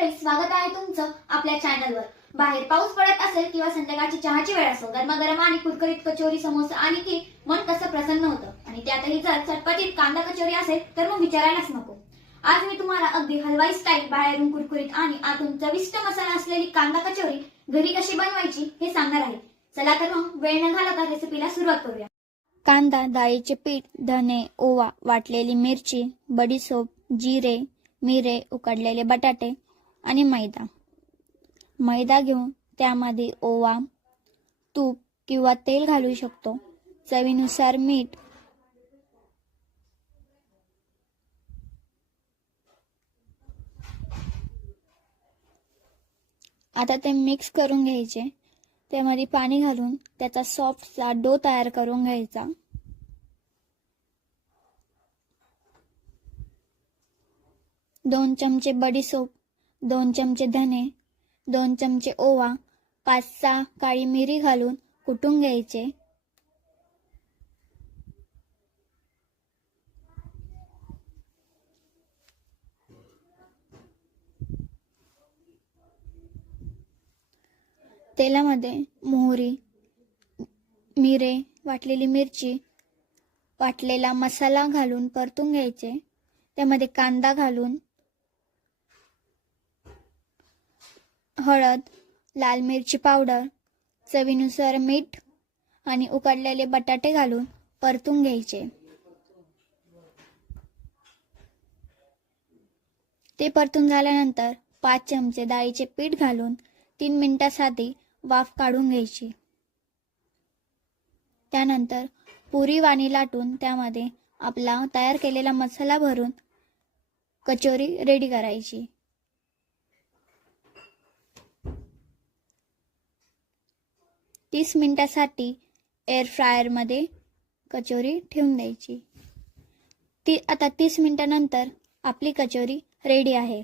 मंडळी, स्वागत आहे तुमचं आपल्या चॅनलवर। बाहेर पाऊस पडत असेल किंवा संध्याकाळची चहाची वेळ असो, गरमागरम आणि कुरकुरीत कचोरी समोसा आणि की मन कसं प्रसन्न होतं। आणि त्यातही जर चटपटीत कांदा कचोरी असेल तर मग विचारायलाच नको। आज मी तुम्हाला अगदी हलवाई स्टाईल बाहेरून कुरकुरीत आणि आतून चविष्ट मसाला असलेली कांदा कचोरी घरी कशी बनवायची हे सांगणार आहे। चला तर मग वेळ न घालवता रेसिपीला सुरुवात करूया। कांदा, डाळीचे पीठ, धने, ओवा, वाटलेली मिरची, बडीशोप, जिरे, मिरे, उकडलेले बटाटे आणि मैदा। मैदा घेऊन त्यामध्ये ओवा, तूप किंवा तेल घालू शकतो। चवीनुसार मीठ, आता ते मिक्स करून घ्यायचे। त्यामध्ये पाणी घालून त्याचा सॉफ्टचा डो तयार करून घ्यायचा। 2 चमचे बडीशोप, 2 चमचे धने, 2 चमचे ओवा, 5-6 काळी मिरी घालून कुटून घ्यायचे। तेलामध्ये मोहरी, मिरे, वाटलेली मिरची, वाटलेला मसाला घालून परतून घ्यायचे। त्यामध्ये कांदा घालून हळद, लाल मिरची पावडर, चवीनुसार मीठ आणि उकडलेले बटाटे घालून परतून घ्यायचे। ते परतून झाल्यानंतर 5 चमचे डाळीचे पीठ घालून 3 मिनिटांसाठी वाफ काढून घ्यायची। त्यानंतर पुरी वाणी लाटून त्यामध्ये आपला तयार केलेला मसाला भरून कचोरी रेडी करायची। तीस मिनिटांसाठी एअर फ्रायरमध्ये कचोरी ठेवून द्यायची। आता 30 मिनिटांनंतर आपली कचोरी रेडी आहे।